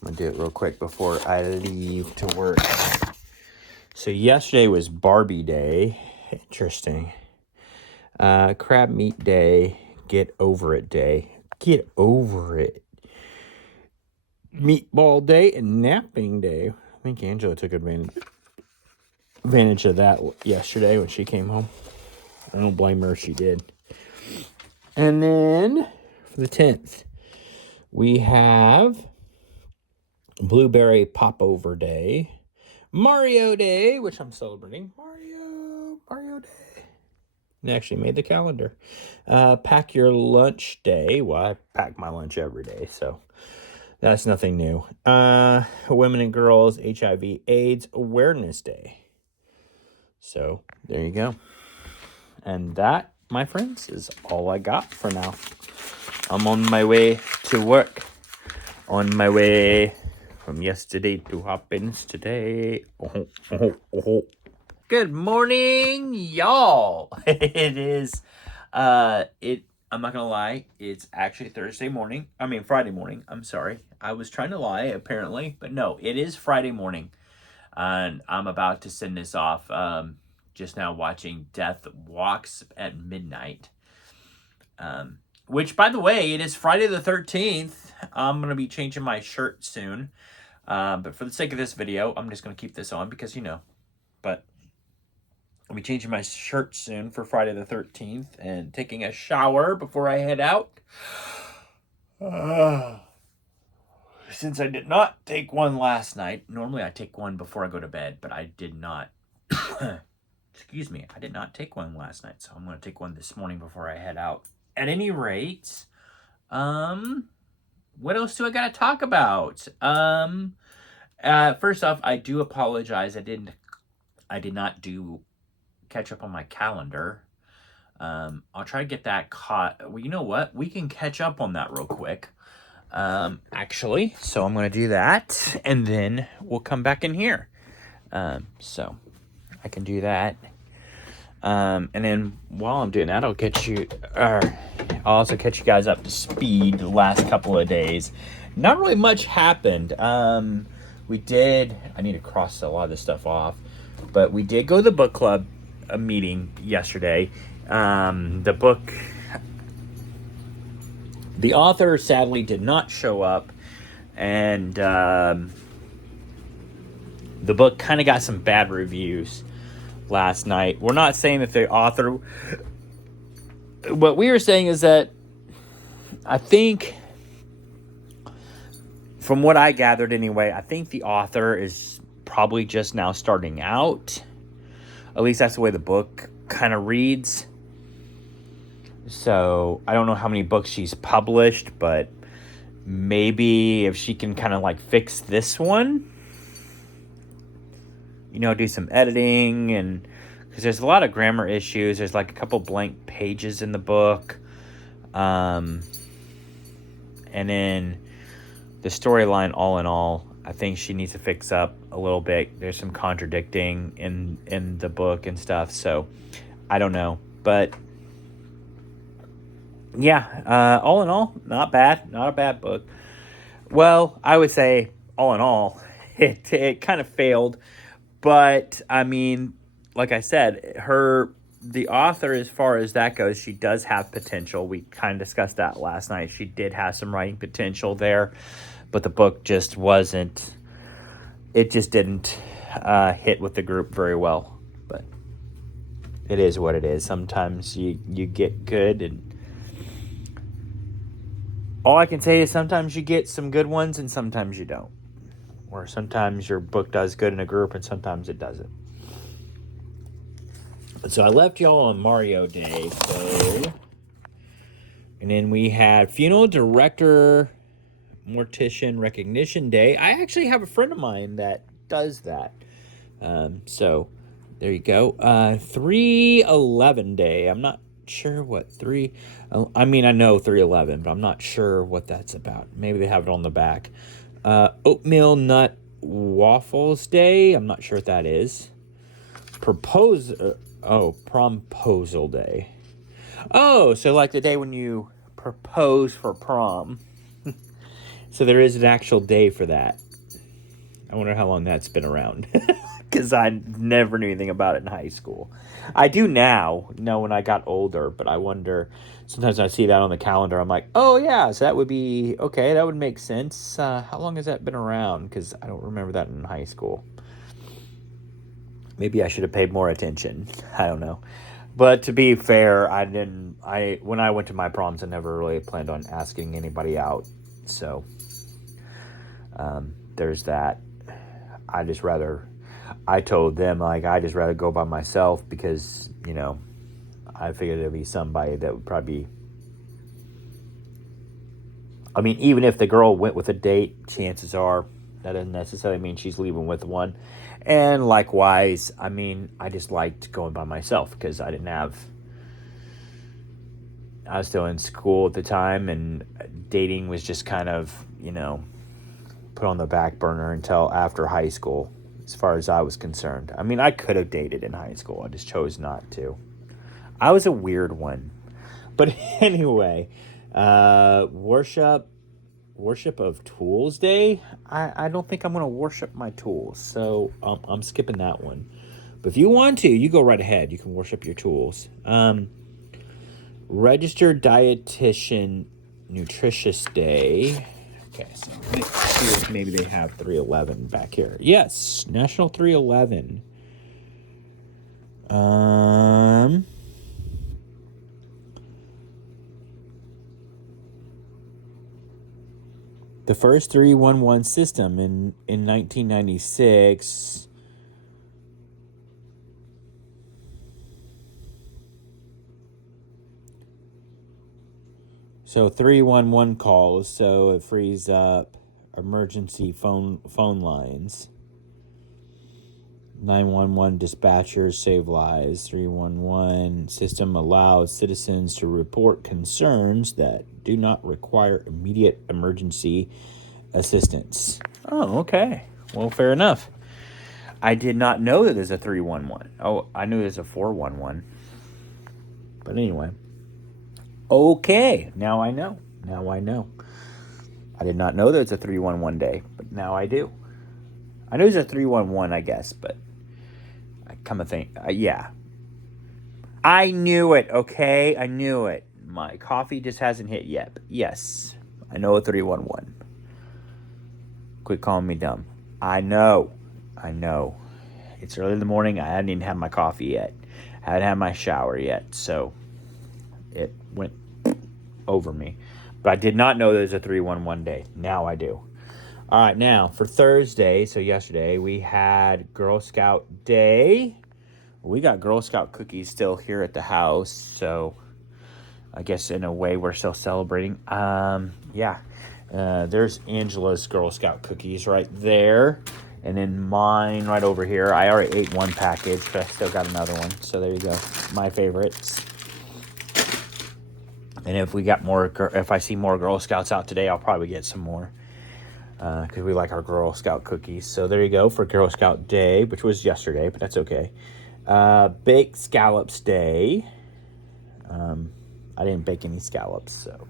I'm going to do it real quick before I leave to work. So yesterday was Barbie Day. Interesting. Crab Meat Day. Get Over It Day. Get over it. Meatball Day and Napping Day. I think Angela took advantage of that yesterday when she came home. I don't blame her, she did. And then for the 10th, we have Blueberry Popover Day, Mario Day, which I'm celebrating. Mario Day. And actually made the calendar. Pack Your Lunch Day. Well, I pack my lunch every day, so that's nothing new. Women and Girls HIV/AIDS Awareness Day. So there you go. And that, my friends, is all I got for now. I'm on my way to work. On my way from yesterday to Hopkins today. Good morning, y'all. It is, I'm not gonna lie, it's actually Friday morning. I'm sorry. I was trying to lie, apparently, but no, it is Friday morning. And I'm about to send this off, just now watching Death Walks at Midnight. Which, by the way, it is Friday the 13th. I'm going to be changing my shirt soon. But for the sake of this video, I'm just going to keep this on because, but be changing my shirt soon for Friday the 13th and taking a shower before I head out. Since I did not take one last night, normally I take one before I go to bed, but I did not. Excuse me, I did not take one last night, so I'm going to take one this morning before I head out. At any rate, what else do I got to talk about? First off, I do apologize. I did not do catch up on my calendar. I'll try to get that caught. Well, you know what? We can catch up on that real quick. Actually, so I'm going to do that, and then we'll come back in here. So I can do that. And then while I'm doing that, I'll also catch you guys up to speed the last couple of days. Not really much happened. I need to cross a lot of this stuff off, but we did go to the book club meeting yesterday. The author sadly did not show up, and the book kind of got some bad reviews last night. We're not saying that the author... What we were saying is that I think, from what I gathered anyway, I think the author is probably just now starting out. At least that's the way the book kind of reads. So I don't know how many books she's published, but maybe if she can kind of like fix this one, do some editing, and because there's a lot of grammar issues. There's like a couple blank pages in the book. And then the storyline, all in all, I think she needs to fix up a little bit. There's some contradicting in the book and stuff. So I don't know, but yeah, all in all, not bad. Not a bad book. Well, I would say all in all, it kind of failed. But I mean, like I said, the author, as far as that goes, she does have potential. We kind of discussed that last night. She did have some writing potential there, but the book just wasn't. It just didn't hit with the group very well. But it is what it is. Sometimes you get good, and all I can say is sometimes you get some good ones and sometimes you don't. Or sometimes your book does good in a group and sometimes it doesn't. So I left y'all on Mario Day. And then we had Funeral Director Mortician Recognition Day. I actually have a friend of mine that does that. So there you go. 311 Day. I'm not sure what I know 311, but I'm not sure what that's about. Maybe they have it on the back. Oatmeal Nut Waffles Day. I'm not sure what that is. Promposal Day. Oh, so like the day when you propose for prom. So there is an actual day for that. I wonder how long that's been around. Because I never knew anything about it in high school. I do now, when I got older, but I wonder, sometimes I see that on the calendar, I'm like, oh yeah, so that would be, okay, that would make sense. How long has that been around? Because I don't remember that in high school. Maybe I should have paid more attention. I don't know. But to be fair, when I went to my proms, I never really planned on asking anybody out. So, there's that. I told them, I just rather go by myself because, I figured it'd be somebody that would probably be... even if the girl went with a date, chances are that doesn't necessarily mean she's leaving with one. And likewise, I just liked going by myself because I was still in school at the time, and dating was just kind of, put on the back burner until after high school, as far as I was concerned. I could have dated in high school. I just chose not to. I was a weird one. But anyway, worship of Tools Day. I don't think I'm going to worship my tools, so I'm skipping that one. But if you want to, you go right ahead. You can worship your tools. Registered Dietitian Nutritious Day. Okay, so let's see if maybe they have 311 back here. Yes, National 311. The first 311 system in 1996. So 311 calls, so it frees up emergency phone lines. 911 dispatchers save lives. 311 system allows citizens to report concerns that do not require immediate emergency assistance. Oh, okay. Well, fair enough. I did not know that there's a 311. Oh, I knew there's a 411. But anyway. Okay, now I know. I did not know there's a 311 day, but now I do. I knew there's a 311, I guess, but I come to think, yeah. I knew it, okay? I knew it. My coffee just hasn't hit yet, but yes, I know a 311. Quit calling me dumb. I know. It's early in the morning. I hadn't even had my coffee yet. I hadn't had my shower yet, so it went over me. But I did not know there was a 311 day. Now I do. All right, now for Thursday, so yesterday, we had Girl Scout Day. We got Girl Scout cookies still here at the house, so I guess in a way we're still celebrating. There's Angela's Girl Scout cookies right there. And then mine right over here. I already ate one package, but I still got another one. So there you go. My favorites. And if I see more Girl Scouts out today, I'll probably get some more. Because we like our Girl Scout cookies. So there you go for Girl Scout Day, which was yesterday, but that's okay. Baked Scallops Day. I didn't bake any scallops, so.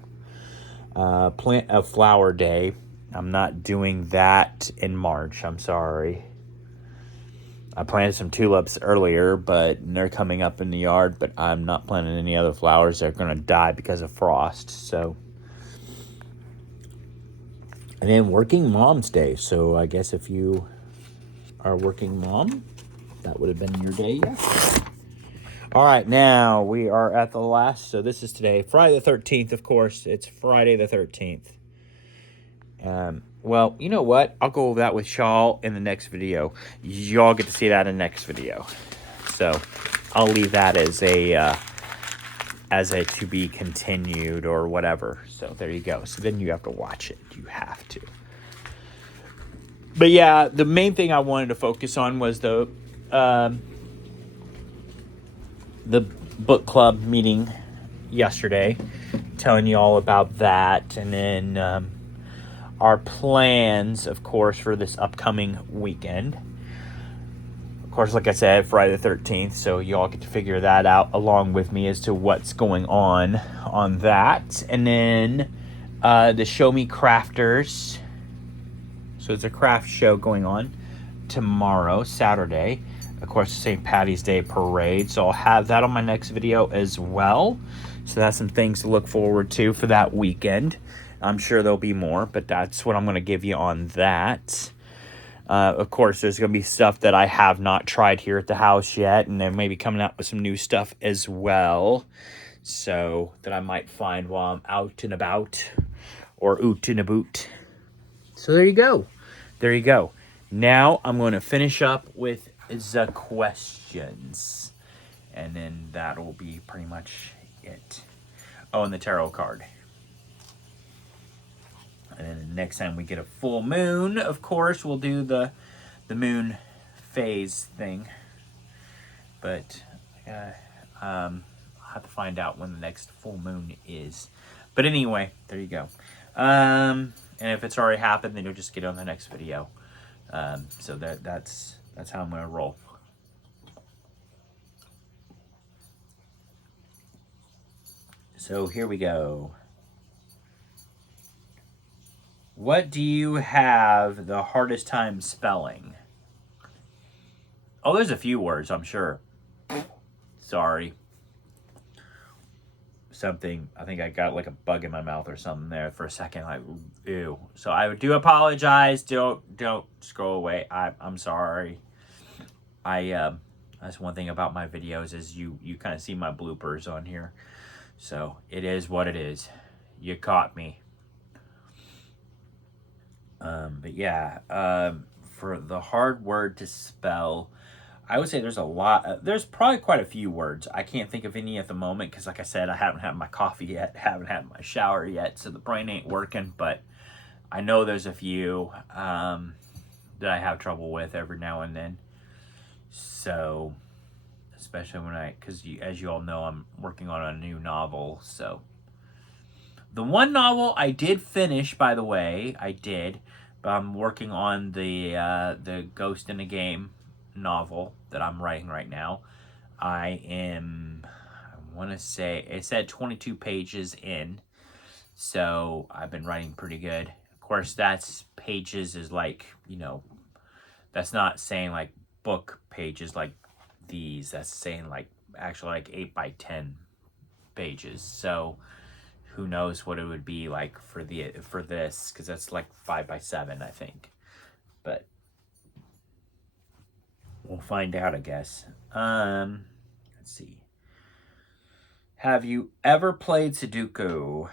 Plant a Flower Day. I'm not doing that in March. I'm sorry. I planted some tulips earlier, but they're coming up in the yard, but I'm not planting any other flowers. They're going to die because of frost, so. And then Working Mom's Day. So I guess if you are a working mom, that would have been your day yesterday. All right, now we are at the last. So this is today, Friday the 13th, of course. It's Friday the 13th. Well, you know what? I'll go over that with y'all in the next video. Y'all get to see that in the next video. So I'll leave that as a to be continued or whatever. So there you go. So then you have to watch it. You have to. But yeah, the main thing I wanted to focus on was the book club meeting yesterday, telling you all about that, and then our plans, of course, for this upcoming weekend. Of course, like I said, Friday the 13th, so you all get to figure that out along with me as to what's going on that. And then the Show Me Crafters. So it's a craft show going on tomorrow, Saturday. Of course, the St. Patty's Day parade. So I'll have that on my next video as well. So that's some things to look forward to for that weekend. I'm sure there'll be more, but that's what I'm going to give you on that. Of course, there's going to be stuff that I have not tried here at the house yet, and then maybe coming out with some new stuff as well. So that I might find while I'm out and about or oot and about. So there you go. Now I'm going to finish up with the questions, and then that'll be pretty much it. Oh, and the tarot card. And then next time we get a full moon, of course, we'll do the moon phase thing. But I'll have to find out when the next full moon is. But anyway, there you go. And if it's already happened, then you'll just get it on the next video. So that's how I'm going to roll. So here we go. What do you have the hardest time spelling? Oh, there's a few words, I'm sure. Sorry. Something, I think I got like a bug in my mouth or something there for a second. Like, ew. So I do apologize. Don't scroll away. I'm sorry. That's one thing about my videos is you kind of see my bloopers on here. So it is what it is. You caught me. But yeah, for the hard word to spell, I would say there's a lot. There's probably quite a few words. I can't think of any at the moment because, like I said, I haven't had my coffee yet, haven't had my shower yet, so the brain ain't working. But I know there's a few that I have trouble with every now and then. So, especially when because as you all know, I'm working on a new novel. So, the one novel I did finish, by the way, I did, but I'm working on the Ghost in a Game novel that I'm writing right now. I want to say, it said 22 pages in, so I've been writing pretty good. Of course, that's pages is like, that's not saying like book pages like these. That's saying like actually like 8 by 10 pages. So who knows what it would be like for this, because that's like 5 by 7, I think. But we'll find out, I guess. Let's see. Have you ever played Sudoku?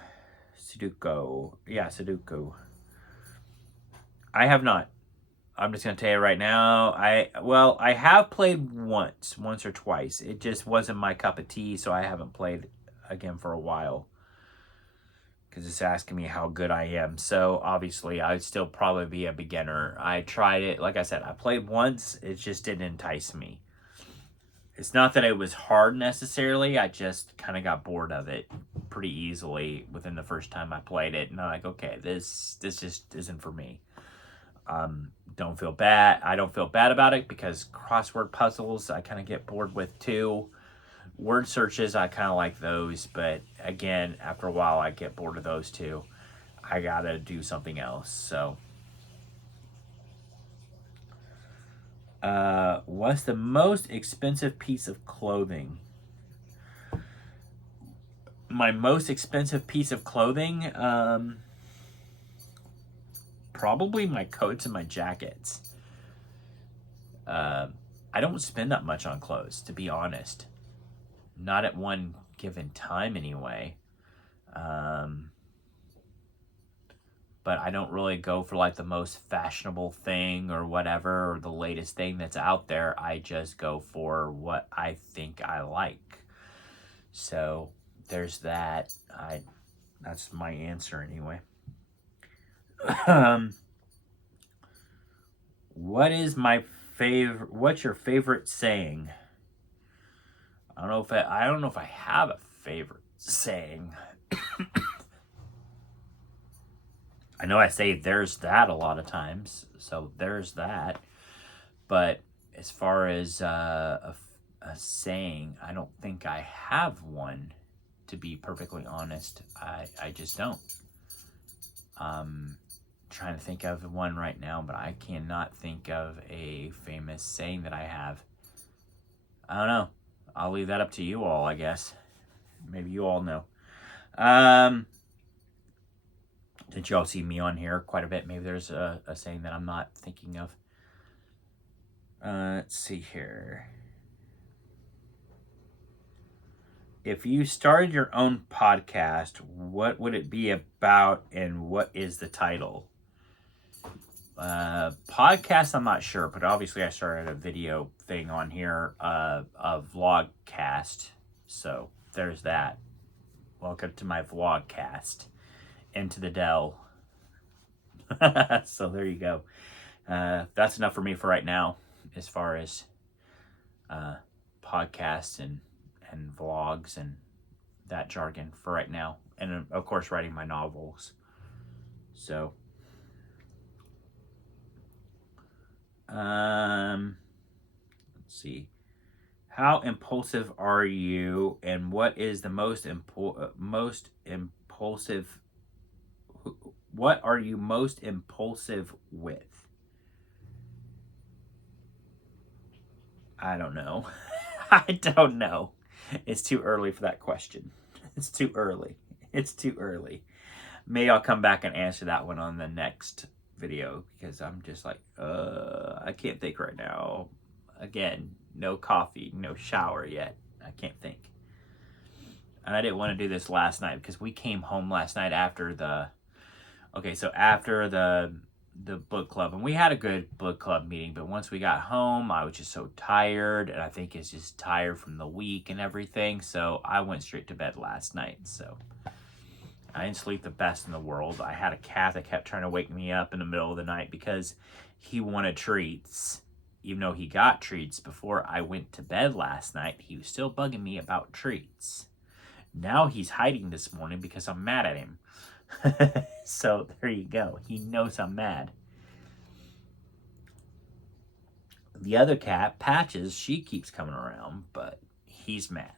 Sudoku. I have not. I'm just gonna tell you right now. I have played once or twice. It just wasn't my cup of tea, so I haven't played again for a while. Because it's asking me how good I am. So obviously, I'd still probably be a beginner. I tried it. Like I said, I played once. It just didn't entice me. It's not that it was hard necessarily. I just kind of got bored of it pretty easily within the first time I played it. And I'm like, okay, this just isn't for me. Don't feel bad. I don't feel bad about it because crossword puzzles I kind of get bored with too. Word searches, I kind of like those, but again, after a while, I get bored of those too. I gotta do something else. So, what's the most expensive piece of clothing? My most expensive piece of clothing, probably my coats and my jackets. Uh, I don't spend that much on clothes, to be honest. Not at one given time, anyway. Um, but I don't really go for like the most fashionable thing or whatever or the latest thing that's out there. I just go for what I think I like. So there's that. That's my answer anyway. um, what's your favorite saying? I don't know if I have a favorite saying. I know I say there's that a lot of times, so there's that. But as far as a saying, I don't think I have one, to be perfectly honest. I just don't. Trying to think of one right now, but I cannot think of a famous saying that I have. I don't know. I'll leave that up to you all, I guess. Maybe you all know. Since you all see me on here quite a bit, maybe there's a saying that I'm not thinking of. Let's see here. If you started your own podcast, what would it be about and what is the title? Podcast, I'm not sure, but obviously I started a video thing on here, a vlogcast. So there's that. Welcome to my vlogcast. Into the Dell. So there you go. That's enough for me for right now, as far as podcasts and vlogs and that jargon for right now, and of course writing my novels. So, let's see. How impulsive are you, and what is the most impulsive? What are you most impulsive with? I don't know. I don't know. It's too early for that question. It's too early. It's too early. Maybe I'll come back and answer that one on the next video because I'm just like, I can't think right now. Again, no coffee, no shower yet. I can't think. And I didn't want to do this last night because we came home last night after the the book club, and we had a good book club meeting, but once we got home, I was just so tired, and I think it's just tired from the week and everything, so I went straight to bed last night. So I didn't sleep the best in the world. I had a cat that kept trying to wake me up in the middle of the night because he wanted treats. Even though he got treats before I went to bed last night, he was still bugging me about treats. Now he's hiding this morning because I'm mad at him. So there you go. He knows I'm mad. The other cat, Patches, she keeps coming around, but he's mad.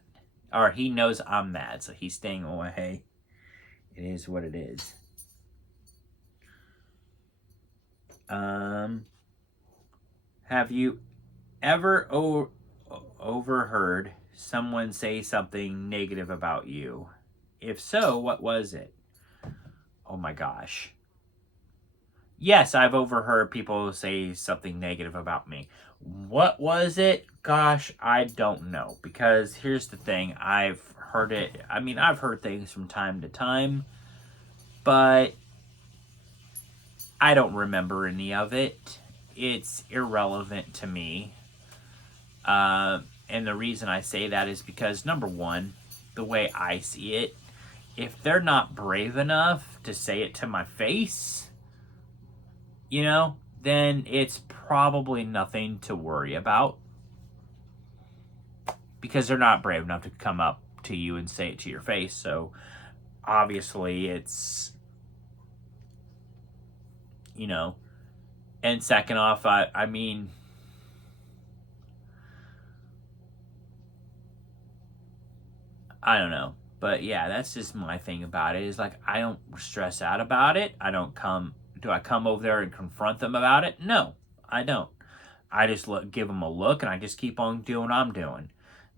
Or he knows I'm mad, so he's staying away. It is what it is. Have you ever overheard someone say something negative about you? If so, what was it? Oh my gosh. Yes, I've overheard people say something negative about me. What was it? Gosh, I don't know. Because here's the thing. I've heard it. I mean, I've heard things from time to time. But I don't remember any of it. It's irrelevant to me. And the reason I say that is because, number one, the way I see it, if they're not brave enough to say it to my face, you know, then it's probably nothing to worry about. Because they're not brave enough to come up to you and say it to your face. So, obviously, it's, you know. And second off, I mean, I don't know. But yeah, that's just my thing about it. Is like, I don't stress out about it. Do I come over there and confront them about it? No, I don't. I just give them a look and I just keep on doing what I'm doing.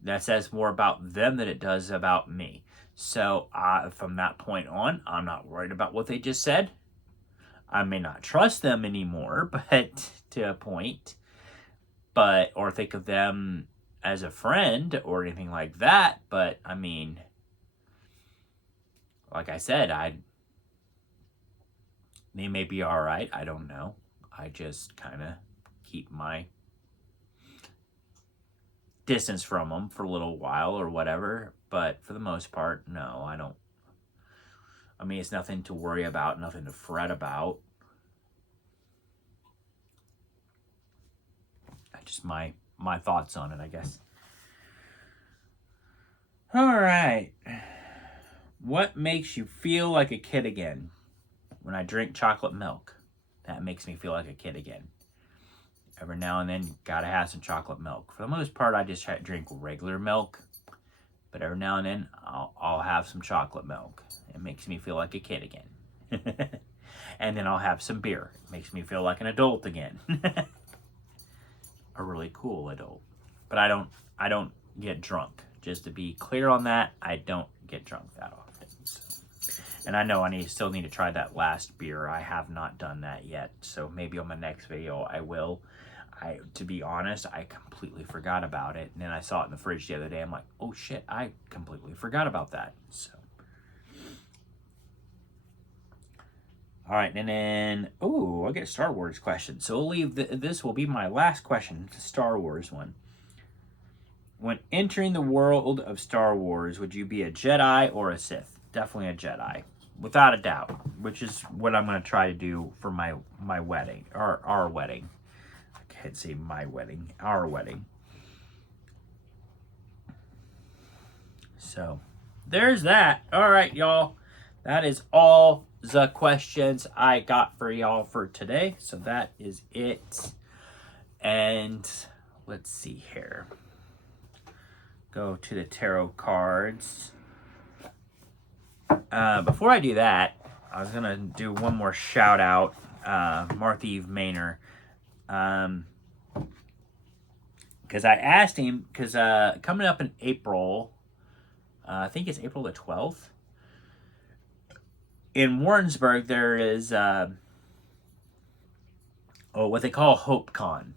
That says more about them than it does about me. So from that point on, I'm not worried about what they just said. I may not trust them anymore, but to a point. Or think of them as a friend or anything like that. But I mean, like I said, they may be all right. I don't know. I just kind of keep my distance from them for a little while or whatever. But for the most part, no, I don't. I mean, it's nothing to worry about, nothing to fret about. Just my thoughts on it, I guess. All right. What makes you feel like a kid again? When I drink chocolate milk, that makes me feel like a kid again. Every now and then, you gotta have some chocolate milk. For the most part, I just drink regular milk. But every now and then, I'll have some chocolate milk. It makes me feel like a kid again. And then I'll have some beer. It makes me feel like an adult again. A really cool adult. But I don't get drunk. Just to be clear on that, I don't get drunk that often. So. And I know I still need to try that last beer. I have not done that yet. So maybe on my next video I will. To be honest, I completely forgot about it. And then I saw it in the fridge the other day. I'm like, oh shit, I completely forgot about that. So. All right, and then, I'll get a Star Wars question. So we'll leave, this will be my last question. It's a Star Wars one. When entering the world of Star Wars, would you be a Jedi or a Sith? Definitely a Jedi, without a doubt, which is what I'm going to try to do for my wedding, or our wedding. I can't say my wedding, our wedding. So, there's that. All right, y'all. That is all the questions I got for y'all for today. So that is it. And let's see here. Go to the tarot cards. Before I do that, I was going to do one more shout out. Martha Eve Maynor. Because I asked him, because coming up in April, I think it's April the 12th, in Warrensburg, there is what they call HopeCon.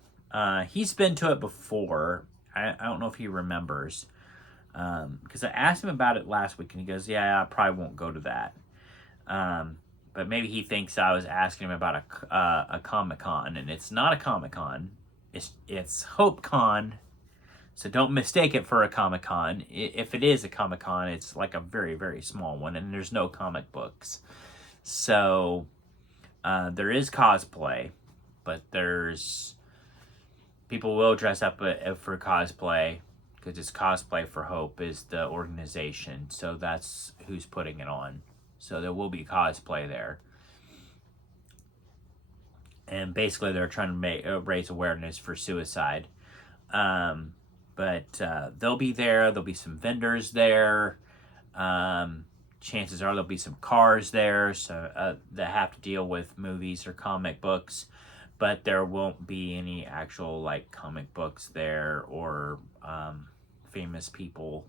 He's been to it before. I don't know if he remembers. Because I asked him about it last week, and he goes, yeah, I probably won't go to that. But maybe he thinks I was asking him about a Comic-Con, and it's not a Comic-Con. It's HopeCon. So don't mistake it for a Comic-Con. If it is a Comic-Con, it's like a very, very small one, and there's no comic books. So there is cosplay, but there's people will dress up for cosplay because it's Cosplay for Hope is the organization. So that's who's putting it on. So there will be cosplay there. And basically they're trying to raise awareness for suicide. But they'll be there. There'll be some vendors there. Chances are there'll be some cars there so that have to deal with movies or comic books. But there won't be any actual like comic books there, or famous people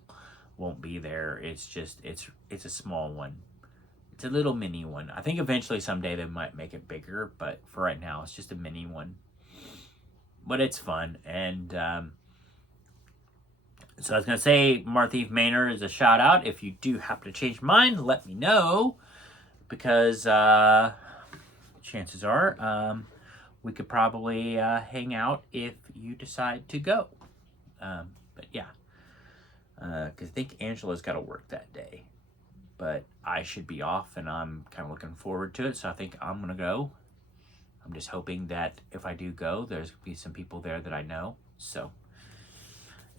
won't be there. It's just it's a small one. It's a little mini one. I think eventually someday they might make it bigger, but for right now it's just a mini one. But it's fun. And so I was going to say Martha Eve Manor is a shout out. If you do happen to change your mind, let me know. Because chances are we could probably hang out if you decide to go. But yeah. Because I think Angela's got to work that day. But I should be off, and I'm kind of looking forward to it. So I think I'm going to go. I'm just hoping that if I do go, there's going to be some people there that I know. So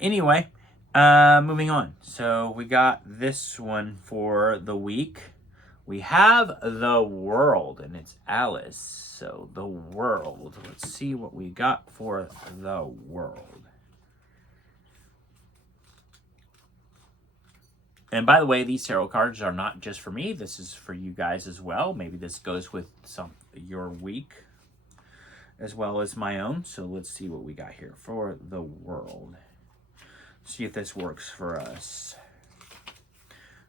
anyway, moving on. So we got this one for the week. We have The World, and it's Alice. So The World. Let's see what we got for The World. And by the way, these tarot cards are not just for me. This is for you guys as well. Maybe this goes with your week as well as my own. So let's see what we got here for The World. See if this works for us.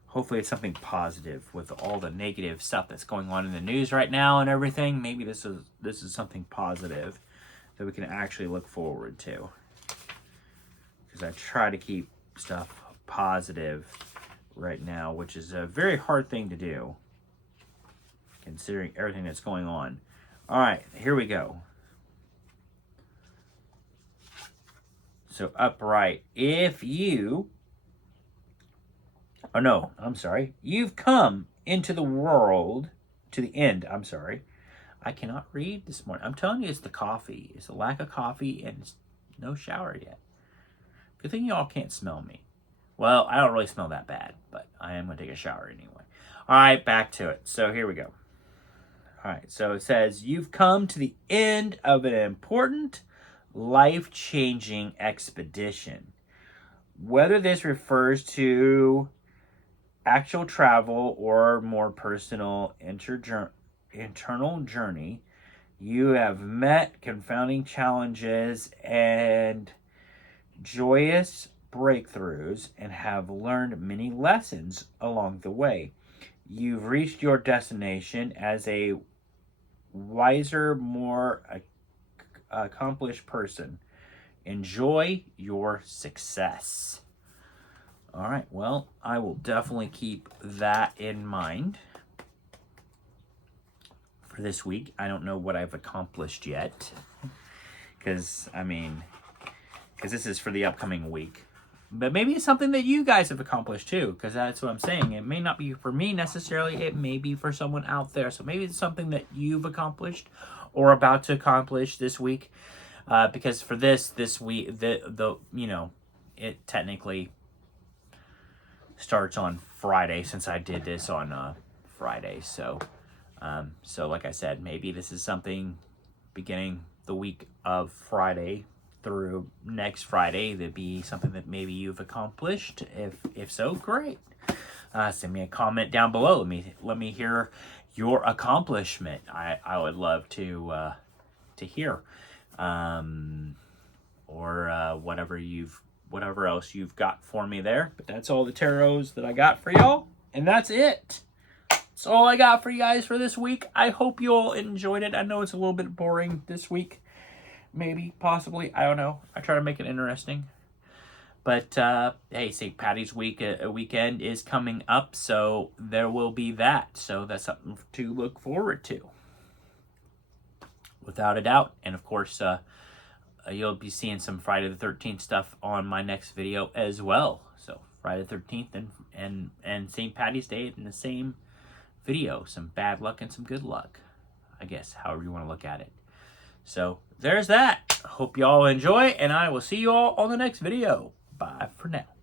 Hopefully it's something positive with all the negative stuff that's going on in the news right now and everything. Maybe this is something positive that we can actually look forward to. Because I try to keep stuff positive right now, which is a very hard thing to do considering everything that's going on. All right, here we go. So upright, if you, oh no, I'm sorry, you've come into the world, to the end, I'm sorry. I cannot read this morning. I'm telling you, it's the coffee. It's the lack of coffee and it's no shower yet. Good thing y'all can't smell me. Well, I don't really smell that bad, but I am going to take a shower anyway. All right, back to it. So here we go. All right, so it says, you've come to the end of an important, life-changing expedition. Whether this refers to actual travel or more personal internal journey, you have met confounding challenges and joyous breakthroughs and have learned many lessons along the way. You've reached your destination as a wiser, more accomplished person. Enjoy your success. All right, well, I will definitely keep that in mind for this week. I don't know what I've accomplished yet because this is for the upcoming week. But maybe it's something that you guys have accomplished too, because that's what I'm saying. It may not be for me necessarily. It may be for someone out there. So maybe it's something that you've accomplished or about to accomplish this week. Because for this week, it technically starts on Friday since I did this on Friday. So like I said, maybe this is something beginning the week of Friday through next Friday. That'd be something that maybe you've accomplished. If so, great. Send me a comment down below. Let me hear your accomplishment. I would love to hear, or whatever else you've got for me there. But that's all the tarots that I got for y'all, and that's it. That's all I got for you guys for this week. I hope you all enjoyed it. I know it's a little bit boring this week. Maybe, possibly, I don't know. I try to make it interesting. But hey, St. Patty's weekend is coming up, so there will be that. So that's something to look forward to, without a doubt. And of course, you'll be seeing some Friday the 13th stuff on my next video as well. So Friday the 13th and St. Patty's Day in the same video. Some bad luck and some good luck, I guess, however you want to look at it. So there's that. Hope you all enjoy, and I will see you all on the next video. Bye for now.